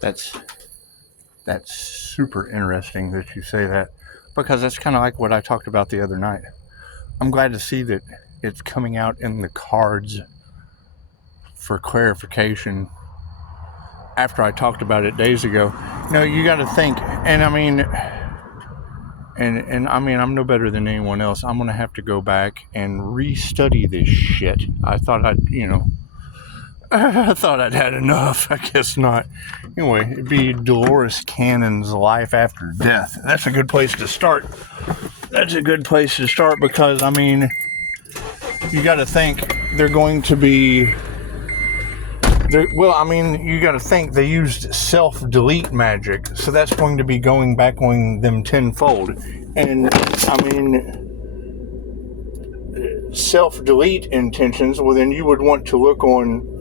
That's super interesting that you say that, because that's kind of like what I talked about the other night. I'm glad to see that it's coming out in the cards for clarification after I talked about it days ago. You got to think, and I mean, I'm no better than anyone else. I'm going to have to go back and re-study this shit. I thought I thought I'd had enough. I guess not. Anyway, it'd be Dolores Cannon's Life After Death. That's a good place to start. Because, I mean, you got to think they're going to be... you got to think they used self-delete magic, so that's going to be going back on them tenfold. And, I mean... self-delete intentions, well, then you would want to look on...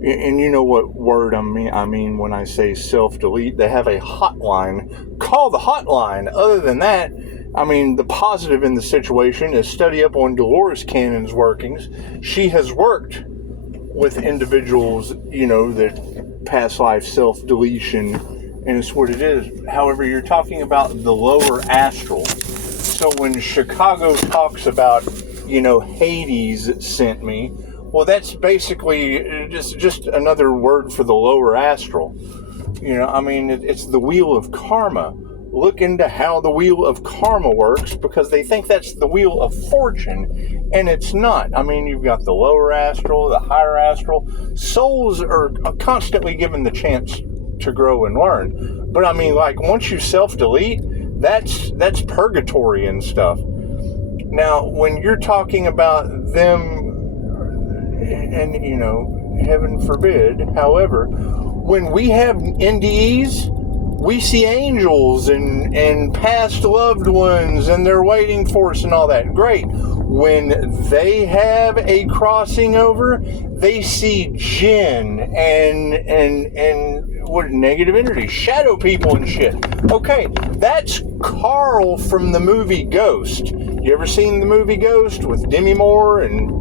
And you know what word I mean when I say self-delete. They have a hotline. Call the hotline. Other than that, I mean, the positive in the situation is study up on Dolores Cannon's workings. She has worked with individuals, that past life self-deletion, and it's what it is. However, you're talking about the lower astral. So when Chicago talks about, Hades sent me, well, that's basically just another word for the lower astral. It's the wheel of karma. Look into how the wheel of karma works, because they think that's the wheel of fortune, and it's not. I mean, you've got the lower astral, the higher astral. Souls are constantly given the chance to grow and learn. But I mean, like, once you self-delete, that's purgatory and stuff. Now, when you're talking about them, and, heaven forbid, however, when we have NDEs, we see angels and past loved ones, and they're waiting for us and all that. Great. When they have a crossing over, they see jinn and what, negative energy, shadow people and shit. Okay, that's Carl from the movie Ghost. You ever seen the movie Ghost with Demi Moore? And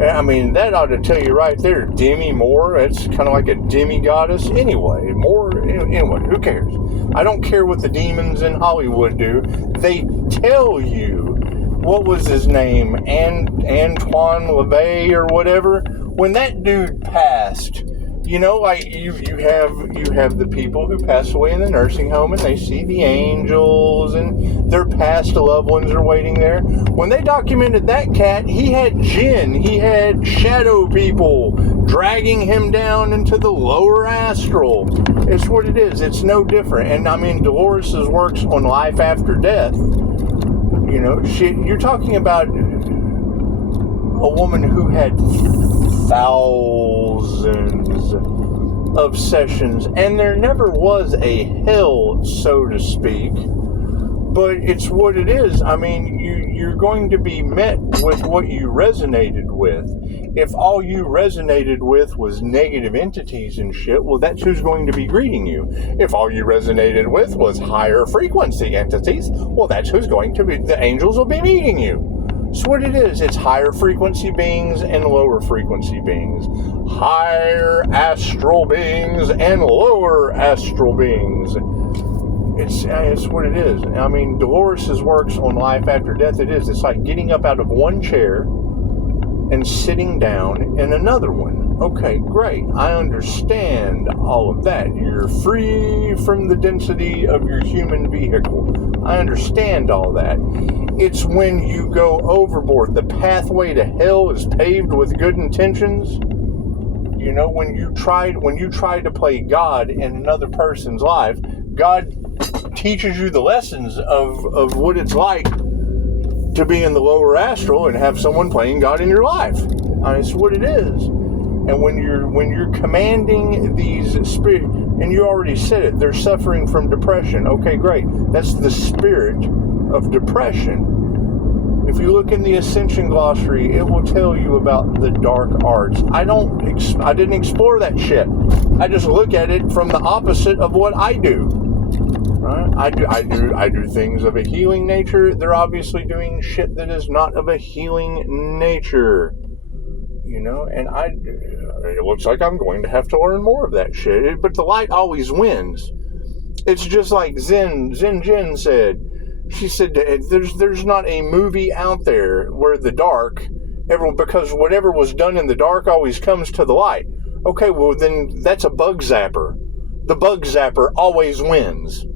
I mean, that ought to tell you right there, Demi Moore. It's kind of like a demi-goddess. Anyway, who cares? I don't care what the demons in Hollywood do. They tell you, what was his name? Antoine LaVey or whatever? When that dude passed, like you have the people who pass away in the nursing home, and they see the angels, and their past loved ones are waiting there. When they documented that cat, he had jinn, he had shadow people dragging him down into the lower astral. It's what it is. It's no different. And I mean, Dolores's works on life after death. You're talking about a woman who had thousands of sessions, and there never was a hell, so to speak, but it's what it is. I mean, you're going to be met with what you resonated with. If all you resonated with was negative entities and shit, well, that's who's going to be greeting you. If all you resonated with was higher frequency entities, well, that's who's going to be, the angels will be meeting you. It's what it is. It's higher frequency beings and lower frequency beings. Higher astral beings and lower astral beings. It's what it is. I mean, Dolores' works on life after death, it's like getting up out of one chair and sitting down in another one. Okay, great. I understand all of that. You're free from the density of your human vehicle. I understand all that. It's when you go overboard. The pathway to hell is paved with good intentions. When you try to play God in another person's life, God teaches you the lessons of what it's like to be in the lower astral and have someone playing God in your life. It's what it is. And when you're commanding these spirits, and you already said it, they're suffering from depression. Okay, great. That's the spirit of depression. If you look in the Ascension Glossary, it will tell you about the dark arts. I didn't explore that shit. I just look at it from the opposite of what I do. Right? I do things of a healing nature. They're obviously doing shit that is not of a healing nature. And it looks like I'm going to have to learn more of that shit. But the light always wins. It's just like Zen Jin said. She said there's not a movie out there where the dark, because whatever was done in the dark always comes to the light. Okay, well then that's a bug zapper. The bug zapper always wins.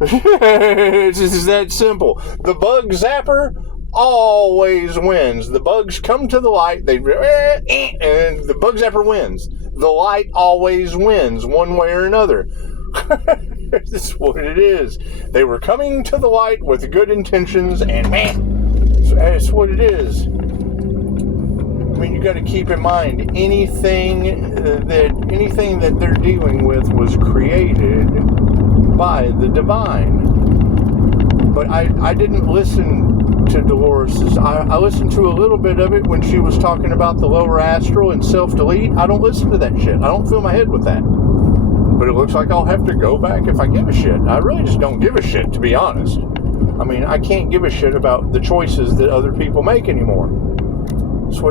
It's just that simple. The bug zapper always wins. The bugs come to the light, and the bug zapper wins. The light always wins, one way or another. This is what it is. They were coming to the light with good intentions, and man, that's what it is. I mean, you got to keep in mind, anything that they're dealing with was created by the divine. But I didn't listen to Dolores'. I listened to a little bit of it when she was talking about the lower astral and self-delete. I don't listen to that shit. I don't fill my head with that. But it looks like I'll have to go back if I give a shit. I really just don't give a shit, to be honest. I mean, I can't give a shit about the choices that other people make anymore.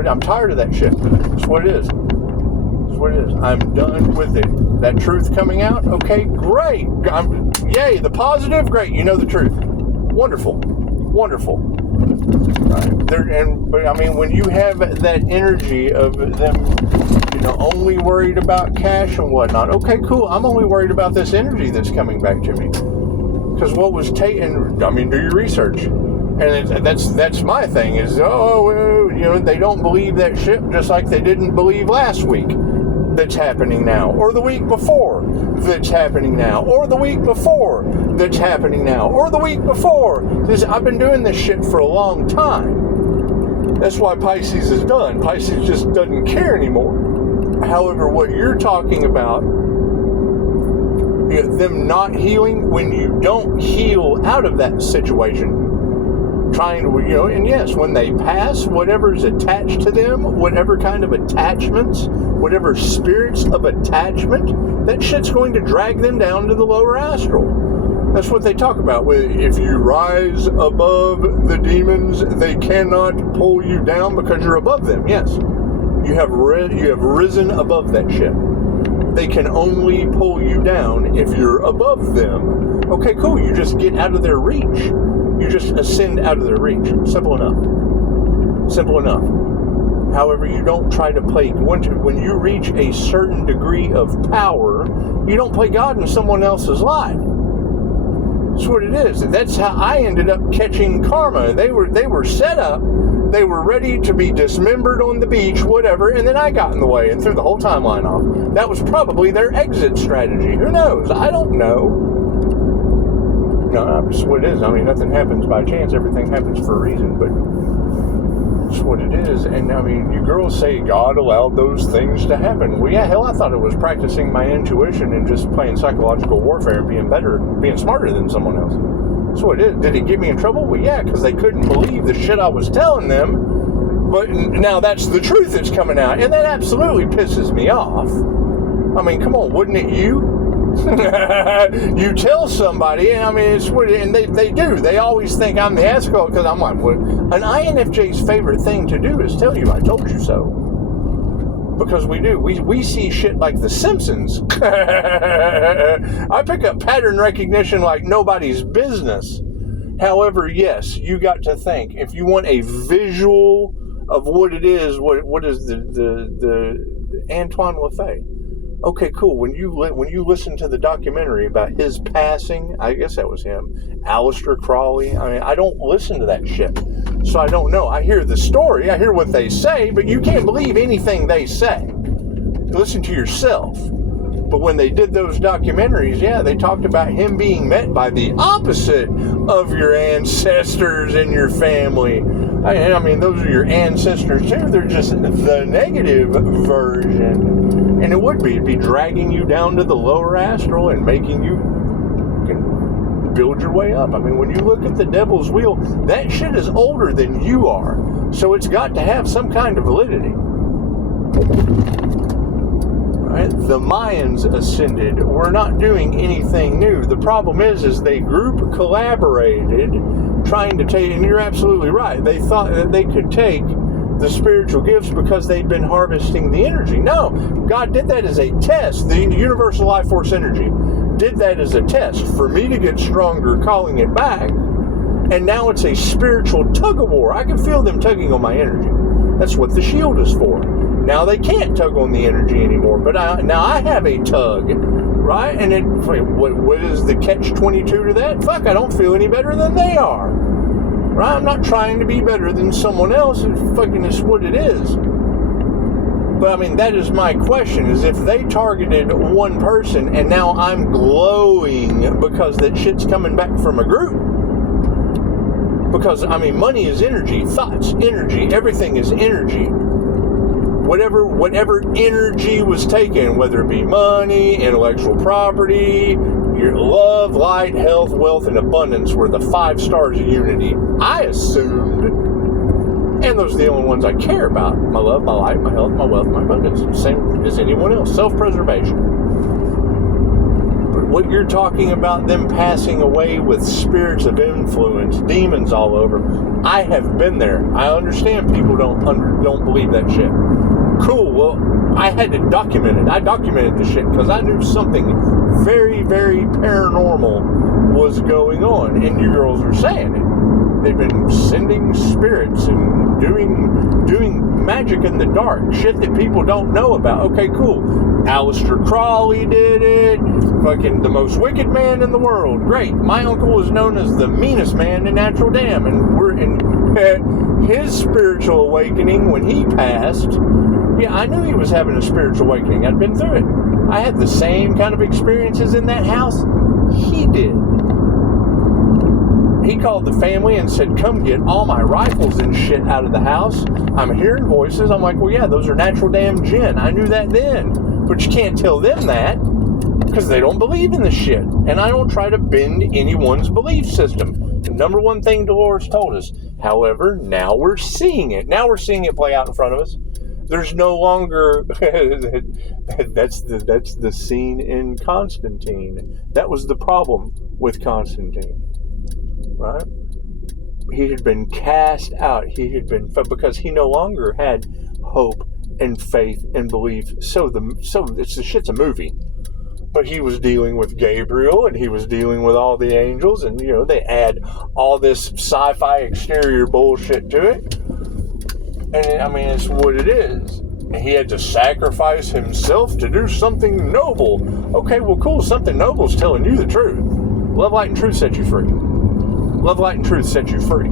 I'm tired of that shit. That's what it is. That's what it is. I'm done with it. That truth coming out, okay, great. Yay, the positive, great. You know the truth. Wonderful. Wonderful. Right. But I mean, when you have that energy of them, only worried about cash and whatnot, okay, cool. I'm only worried about this energy that's coming back to me. Because what was taken, do your research. And that's my thing is, they don't believe that shit just like they didn't believe last week that's happening now, or the week before that's happening now, or the week before that's happening now, or the week before. I've been doing this shit for a long time. That's why Pisces is done. Pisces just doesn't care anymore. However, what you're talking about, them not healing, when you don't heal out of that situation, trying to, and yes, when they pass, whatever's attached to them, whatever kind of attachments, whatever spirits of attachment, that shit's going to drag them down to the lower astral. That's what they talk about. If you rise above the demons, they cannot pull you down because you're above them. Yes, you have risen above that shit. They can only pull you down if you're above them. Okay, cool. You just get out of their reach. You just ascend out of their reach. Simple enough. Simple enough. However, you don't try to play. When you reach a certain degree of power, you don't play God in someone else's life. That's what it is. That's how I ended up catching karma. They were set up. They were ready to be dismembered on the beach, whatever, and then I got in the way and threw the whole timeline off. That was probably their exit strategy. Who knows? I don't know. No, that's what it is. Nothing happens by chance. Everything happens for a reason, but that's what it is. And, you girls say God allowed those things to happen. Well, yeah, hell, I thought it was practicing my intuition and just playing psychological warfare and being better, being smarter than someone else. That's what it is. Did it get me in trouble? Well, yeah, because they couldn't believe the shit I was telling them. But now that's the truth that's coming out, and that absolutely pisses me off. Come on, wouldn't it you? You tell somebody, and it's what, and they do. They always think I'm the asshole because I'm like, what? An INFJ's favorite thing to do is tell you I told you so. Because we do. We see shit like The Simpsons. I pick up pattern recognition like nobody's business. However, yes, you got to think. If you want a visual of what it is, what is the Antoine LaFay? Okay, cool. When you listen to the documentary about his passing, I guess that was him, Aleister Crowley. I don't listen to that shit, so I don't know. I hear the story, I hear what they say, but you can't believe anything they say. Listen to yourself. But when they did those documentaries, yeah, they talked about him being met by the opposite of your ancestors and your family. Those are your ancestors too. They're just the negative version. And it'd be dragging you down to the lower astral and making you build your way up. When you look at the devil's wheel, that shit is older than you are. So it's got to have some kind of validity. Right? The Mayans ascended. We're not doing anything new. The problem is they group collaborated trying to take, and you're absolutely right, they thought that they could take the spiritual gifts because they'd been harvesting the energy. No, God did that as a test. The universal life force energy did that as a test for me to get stronger, calling it back. And now it's a spiritual tug of war. I can feel them tugging on my energy. That's what the shield is for. Now they can't tug on the energy anymore, but now I have a tug, right? And what is the catch-22 to that? Fuck, I don't feel any better than they are, right? I'm not trying to be better than someone else. It's fucking is what it is. But I mean, that is my question, is if they targeted one person and now I'm glowing because that shit's coming back from a group. Because, I mean, money is energy, thoughts, energy, everything is energy. Whatever energy was taken, whether it be money, intellectual property, your love, light, health, wealth, and abundance were the 5 stars of unity, I assumed. And those are the only ones I care about. My love, my light, my health, my wealth, my abundance. Same as anyone else. Self-preservation. What you're talking about, them passing away with spirits of influence, demons all over, I have been there. I understand people don't believe that shit. Cool, well, I had to document it. I documented the shit because I knew something very, very paranormal was going on, and you girls are saying it. They've been sending spirits and doing magic in the dark, shit that people don't know about. Okay, cool. Aleister Crowley did it. Fucking the most wicked man in the world. Great. My uncle was known as the meanest man in Natural Dam, and we're in his spiritual awakening when he passed. Yeah, I knew he was having a spiritual awakening. I'd been through it. I had the same kind of experiences in that house he did. He called the family and said, come get all my rifles and shit out of the house. I'm hearing voices. I'm like, well, yeah, those are Natural Dam jinn. I knew that then. But you can't tell them that because they don't believe in the shit. And I don't try to bend anyone's belief system. The number one thing Dolores told us. However, now we're seeing it. Now we're seeing it play out in front of us. There's no longer, that's the scene in Constantine. That was the problem with Constantine. Right? He had been cast out. He had been, because he no longer had hope and faith and belief. So the shit's a movie. But he was dealing with Gabriel and he was dealing with all the angels, and you know, they add all this sci-fi exterior bullshit to it. And I mean, it's what it is. And he had to sacrifice himself to do something noble. Okay, well, cool. Something noble is telling you the truth. Love, light, and truth set you free. Love, light, and truth set you free.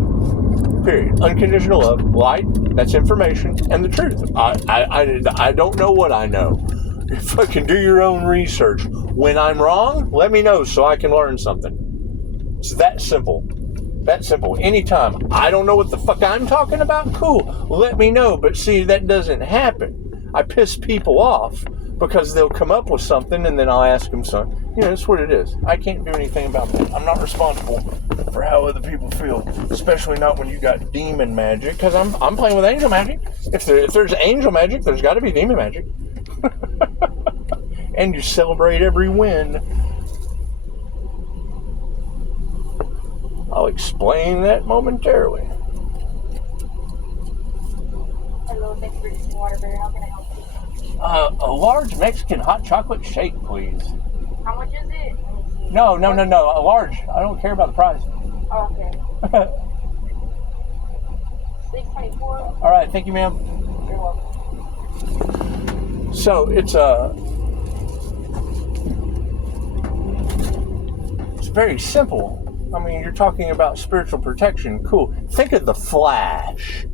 Period. Unconditional love, light, that's information, and the truth. I don't know what I know. Fucking do your own research. When I'm wrong, let me know so I can learn something. It's that simple. That simple. Anytime I don't know what the fuck I'm talking about, cool. Let me know. But see, that doesn't happen. I piss people off because they'll come up with something and then I'll ask them something. You know, that's what it is. I can't do anything about that. I'm not responsible for how other people feel, especially not when you got demon magic, because I'm playing with angel magic. If there's angel magic, there's got to be demon magic. And you celebrate every win. I'll explain that momentarily. Hello, thanks for this Waterbury. How can I help you? A large Mexican hot chocolate shake, please. How much is it? No. A large. I don't care about the price. Oh, okay. $6.24. All right, thank you, ma'am. You're welcome. So it's very simple. I mean, you're talking about spiritual protection. Cool. Think of the Flash.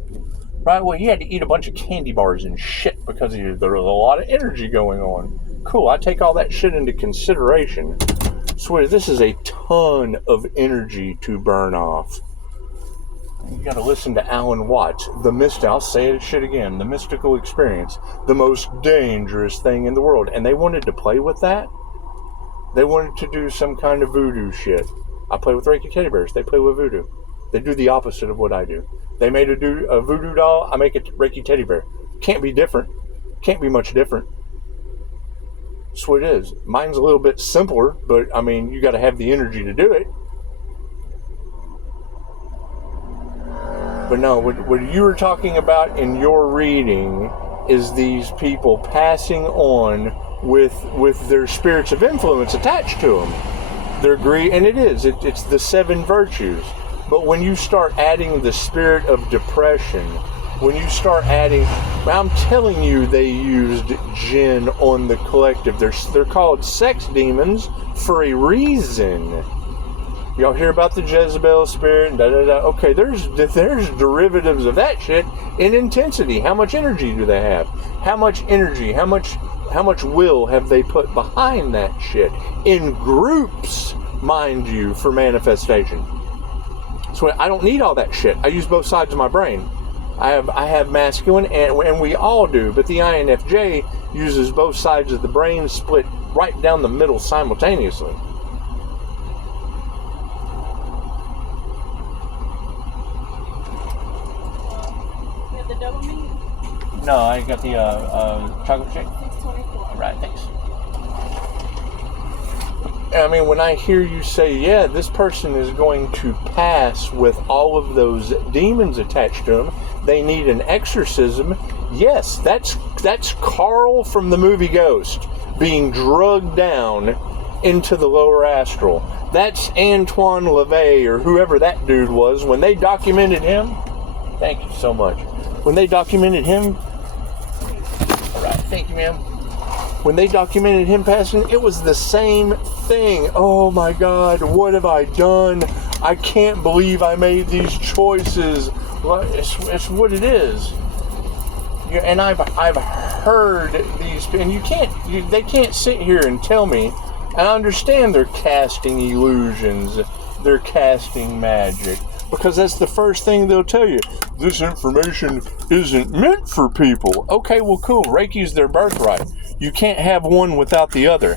Right? Well, he had to eat a bunch of candy bars and shit because there was a lot of energy going on. Cool. I take all that shit into consideration. Swear, this is a ton of energy to burn off. You got to listen to Alan Watts. I'll say it shit again. The mystical experience. The most dangerous thing in the world. And they wanted to play with that. They wanted to do some kind of voodoo shit. I play with Reiki teddy bears. They play with voodoo. They do the opposite of what I do. They made a voodoo doll. I make a Reiki teddy bear. Can't be different. Can't be much different. That's what it is. Mine's a little bit simpler, but I mean, you got to have the energy to do it. But no, what you were talking about in your reading is these people passing on with their spirits of influence attached to them. Their greed, and it's the 7 virtues. But when you start adding the spirit of depression, when you start adding, I'm telling you, they used jinn on the collective. They're called sex demons for a reason. Y'all hear about the Jezebel spirit and da-da-da. Okay, there's derivatives of that shit in intensity. How much energy do they have? How much energy, how much will have they put behind that shit? In groups, mind you, for manifestation. So I don't need all that shit. I use both sides of my brain. I have masculine, and we all do, but the INFJ uses both sides of the brain split right down the middle simultaneously. Double meat? No, I got the chocolate shake. $6.24. Right, thanks. I mean, when I hear you say, yeah, this person is going to pass with all of those demons attached to them, they need an exorcism. Yes, that's Carl from the movie Ghost being drugged down into the lower astral. That's Antoine LaVey or whoever that dude was when they documented him. Thank you so much. When they documented him, all right, thank you, ma'am. When they documented him passing, it was the same thing. Oh my God, what have I done? I can't believe I made these choices. It's what it is. Yeah, and I've heard these, and they can't sit here and tell me. I understand they're casting illusions, they're casting magic. Because that's the first thing they'll tell you. This information isn't meant for people. Okay, well, cool. Reiki's their birthright. You can't have one without the other.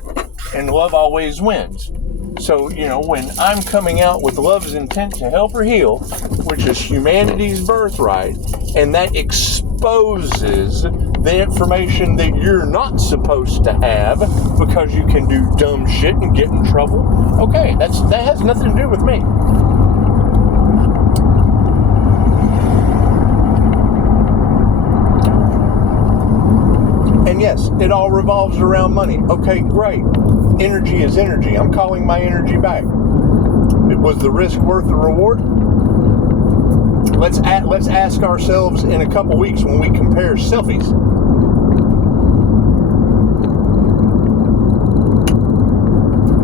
And love always wins. So, when I'm coming out with love's intent to help or heal, which is humanity's birthright, and that exposes the information that you're not supposed to have because you can do dumb shit and get in trouble, okay, that has nothing to do with me. And yes, it all revolves around money. Okay, great. Energy is energy. I'm calling my energy back. Was the risk worth the reward? Let's ask ourselves in a couple weeks when we compare selfies.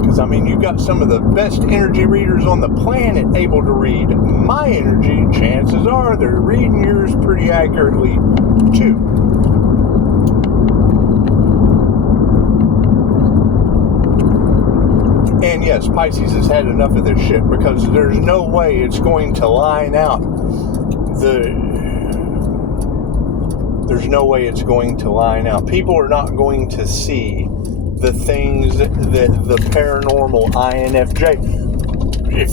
Because, you've got some of the best energy readers on the planet able to read my energy. Chances are they're reading yours pretty accurately, too. And yes, Pisces has had enough of this shit because there's no way it's going to line out. There's no way it's going to line out. People are not going to see the things that the paranormal INFJ.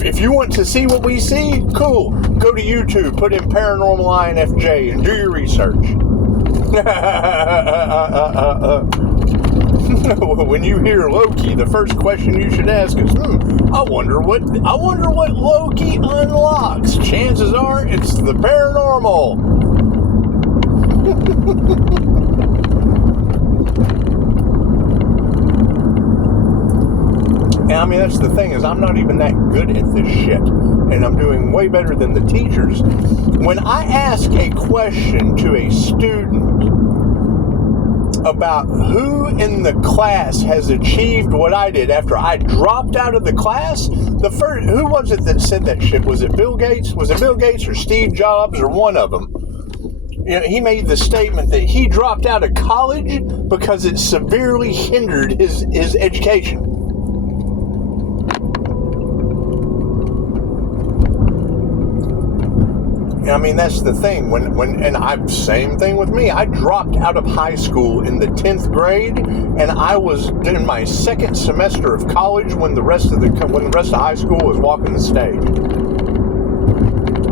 If you want to see what we see, cool. Go to YouTube, put in paranormal INFJ, and do your research. When you hear Loki, the first question you should ask is, I wonder what Loki unlocks. Chances are it's the paranormal. And that's the thing, is I'm not even that good at this shit. And I'm doing way better than the teachers. When I ask a question to a student about who in the class has achieved what I did after I dropped out of the class, who was it that said that shit? Was it Bill Gates? Was it Bill Gates or Steve Jobs or one of them? He made the statement that he dropped out of college because it severely hindered his education. That's the thing. Same thing with me. I dropped out of high school in the 10th grade, and I was in my second semester of college when the rest of high school was walking the stage.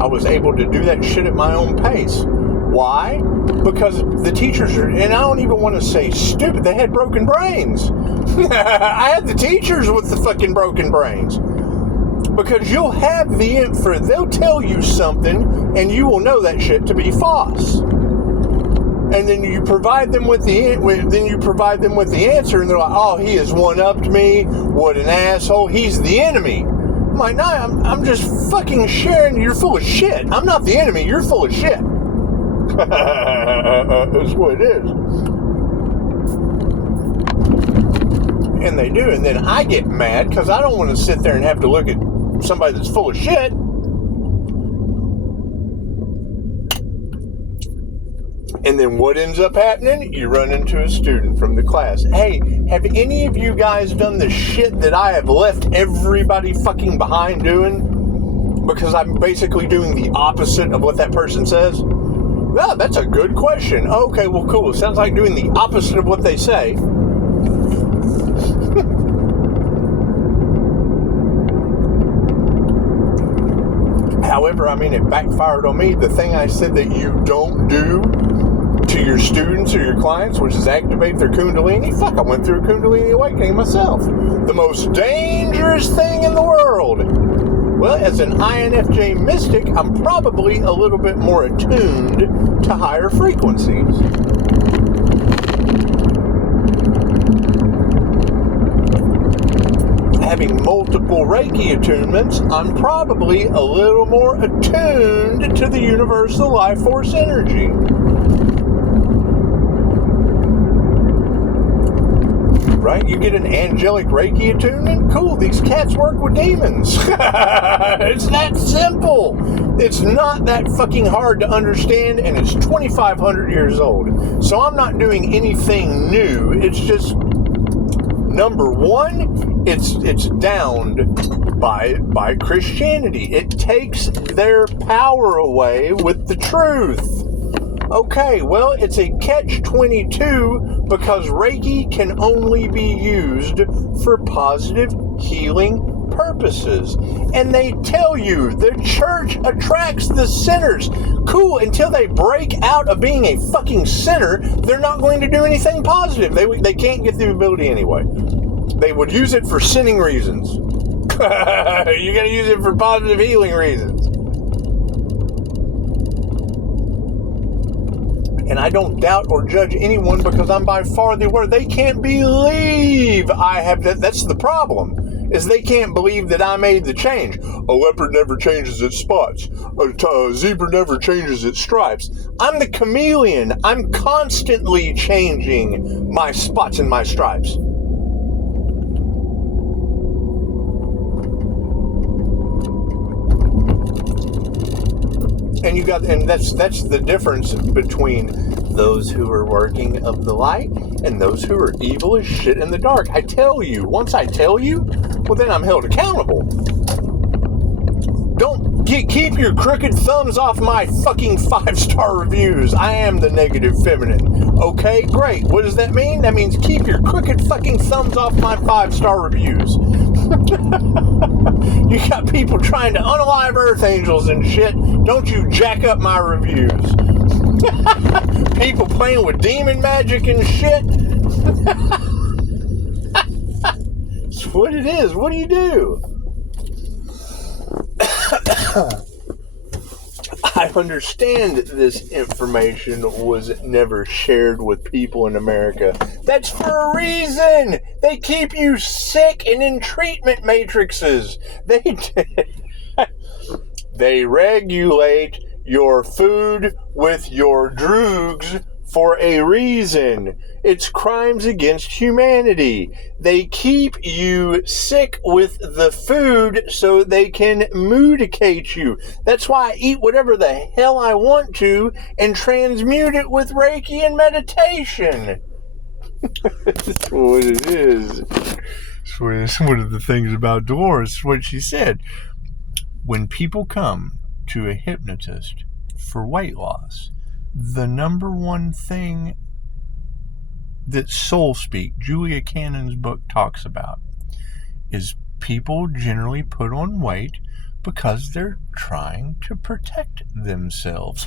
I was able to do that shit at my own pace. Why? Because the teachers and I don't even want to say stupid, they had broken brains. I had the teachers with the fucking broken brains. Because you'll have they'll tell you something, and you will know that shit to be false. And then you provide them with the answer, and they're like, "Oh, he has one-upped me. What an asshole! He's the enemy." I'm like, "No, I'm just fucking sharing. You're full of shit. I'm not the enemy. You're full of shit." That's what it is. And they do, and then I get mad because I don't want to sit there and have to look at somebody that's full of shit. And then what ends up happening? You run into a student from the class. "Hey, have any of you guys done the shit that I have left everybody fucking behind doing? Because I'm basically doing the opposite of what that person says." "Well, that's a good question." "Okay, well, cool. It sounds like doing the opposite of what they say." However, I mean, it backfired on me. The thing I said that you don't do to your students or your clients, which is activate their Kundalini. Fuck, I went through a Kundalini awakening myself. The most dangerous thing in the world. Well, as an INFJ mystic, I'm probably a little bit more attuned to higher frequencies. Having multiple Reiki attunements, I'm probably a little more attuned to the universal life force energy. Right? You get an angelic Reiki attunement? Cool, these cats work with demons. It's that simple. It's not that fucking hard to understand, and it's 2,500 years old. So I'm not doing anything new. It's just, number one, it's downed by Christianity. It takes their power away with the truth. Okay, well, it's a catch-22 because Reiki can only be used for positive healing purposes. And they tell you the church attracts the sinners. Cool, until they break out of being a fucking sinner, they're not going to do anything positive. They can't get the ability anyway. They would use it for sinning reasons. You gotta use it for positive healing reasons. And I don't doubt or judge anyone because I'm by far the aware. They can't believe I have that. That's the problem, is they can't believe that I made the change. A leopard never changes its spots. A zebra never changes its stripes. I'm the chameleon. I'm constantly changing my spots and my stripes. And that's the difference between those who are working of the light and those who are evil as shit in the dark. I tell you, once I tell you, well, then I'm held accountable. Keep your crooked thumbs off my fucking 5-star reviews. I am the negative feminine. Okay, great. What does that mean? That means keep your crooked fucking thumbs off my 5-star reviews. You got people trying to unalive earth angels and shit. Don't you jack up my reviews. People playing with demon magic and shit. That's what it is. What do you do? I understand this information was never shared with people in America. That's for a reason. They keep you sick and in treatment matrices. They regulate your food with your drugs for a reason. It's crimes against humanity. They keep you sick with the food so they can moodicate you. That's why I eat whatever the hell I want to and transmute it with Reiki and meditation. That's what it is. It's one of the things about Dolores, what she said. When people come to a hypnotist for weight loss, the number one thing that Soul Speak, Julia Cannon's book, talks about is people generally put on weight because they're trying to protect themselves.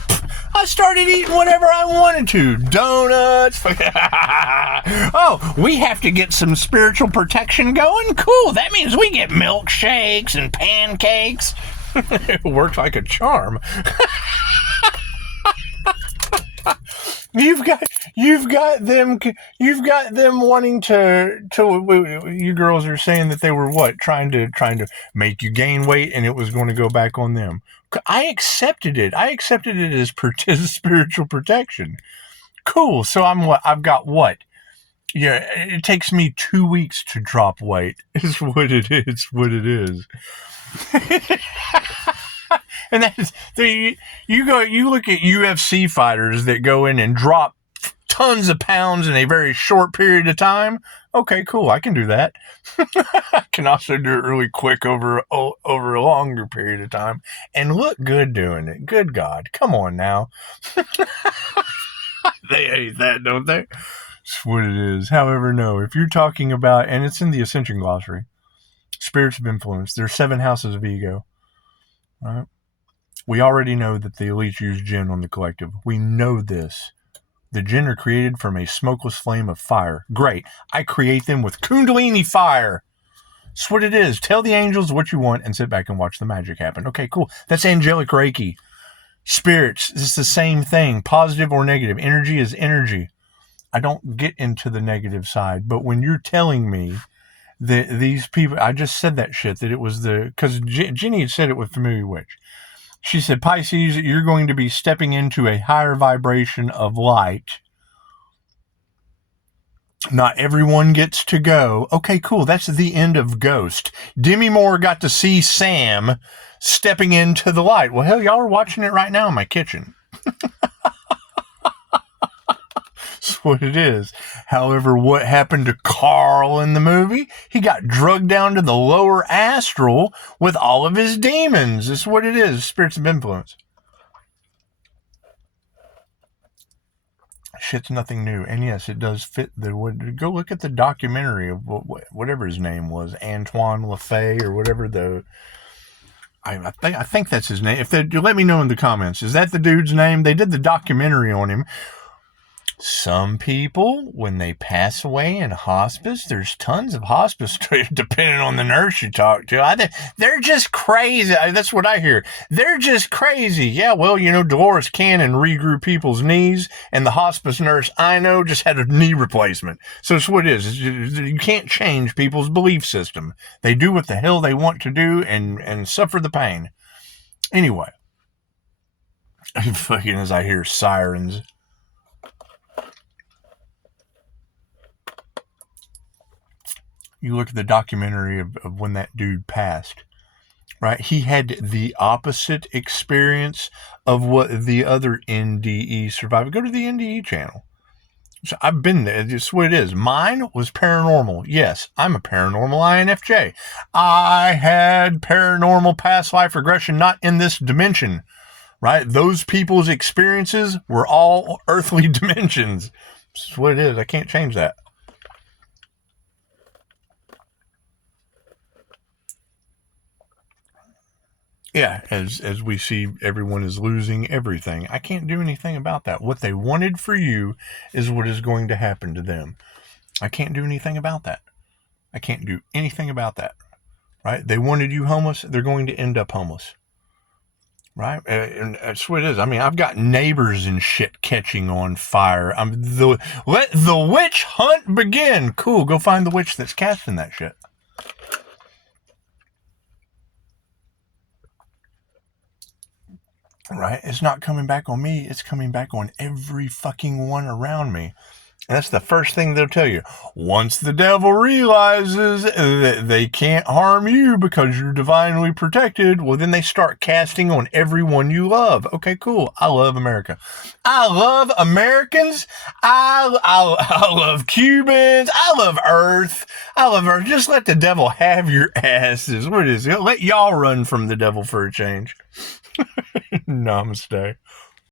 I started eating whatever I wanted to. Donuts. Oh, we have to get some spiritual protection going? Cool. That means we get milkshakes and pancakes. It worked like a charm. You've got them wanting to you girls are saying that they were what, trying to make you gain weight, and it was going to go back on them. I accepted it as spiritual protection. Cool. So I've got what? Yeah, it takes me 2 weeks to drop weight. Is what it is. And that's you look at UFC fighters that go in and drop tons of pounds in a very short period of time. Okay, cool. I can do that. I can also do it really quick over a longer period of time and look good doing it. Good God. Come on now. They hate that, don't they? That's what it is. However, no, if you're talking about, and it's in the Ascension Glossary, spirits of influence, there's 7 houses of ego. All right. We already know that the elites use jinn on the collective. We know this. The jinn are created from a smokeless flame of fire. Great. I create them with Kundalini fire. That's what it is. Tell the angels what you want and sit back and watch the magic happen. Okay, cool. That's angelic Reiki. Spirits, it's the same thing. Positive or negative. Energy is energy. I don't get into the negative side, but when you're telling me that these people, I just said that shit, that it was because Jenny had said it with Familiar Witch. She said, Pisces, you're going to be stepping into a higher vibration of light. Not everyone gets to go. Okay, cool. That's the end of Ghost. Demi Moore got to see Sam stepping into the light. Well, hell, y'all are watching it right now in my kitchen. That's what it is. However, what happened to Carl in the movie? He got drugged down to the lower astral with all of his demons. That's what it is. Spirits of influence. Shit's nothing new. And yes, it does fit go look at the documentary of whatever his name was, Antoine LaFay or whatever I think that's his name. Let me know in the comments. Is that the dude's name? They did the documentary on him. Some people, when they pass away in hospice, there's tons of hospice, depending on the nurse you talk to. They're just crazy. That's what I hear. They're just crazy. Yeah, well, Dolores Cannon regrew people's knees, and the hospice nurse I know just had a knee replacement. So it's what it is. You can't change people's belief system. They do what the hell they want to do and suffer the pain. Anyway, fucking as I hear sirens. You look at the documentary of when that dude passed, right? He had the opposite experience of what the other NDE survivor. Go to the NDE channel. So I've been there. It's what it is. Mine was paranormal. Yes, I'm a paranormal INFJ. I had paranormal past life regression, not in this dimension, right? Those people's experiences were all earthly dimensions. That's what it is. I can't change that. Yeah, as we see, everyone is losing everything. I can't do anything about that. What they wanted for you is what is going to happen to them. I can't do anything about that. I can't do anything about that. Right? They wanted you homeless. They're going to end up homeless. Right? And that's what it is. I mean, I've got neighbors and shit catching on fire. Let the witch hunt begin. Cool. Go find the witch that's casting that shit. Right? It's not coming back on me. It's coming back on every fucking one around me. And that's the first thing they'll tell you. Once the devil realizes that they can't harm you because you're divinely protected, well, then they start casting on everyone you love. Okay, cool. I love America. I love Americans. I love Cubans. I love Earth. I love Earth. Just let the devil have your asses. What is it? Let y'all run from the devil for a change. Namaste.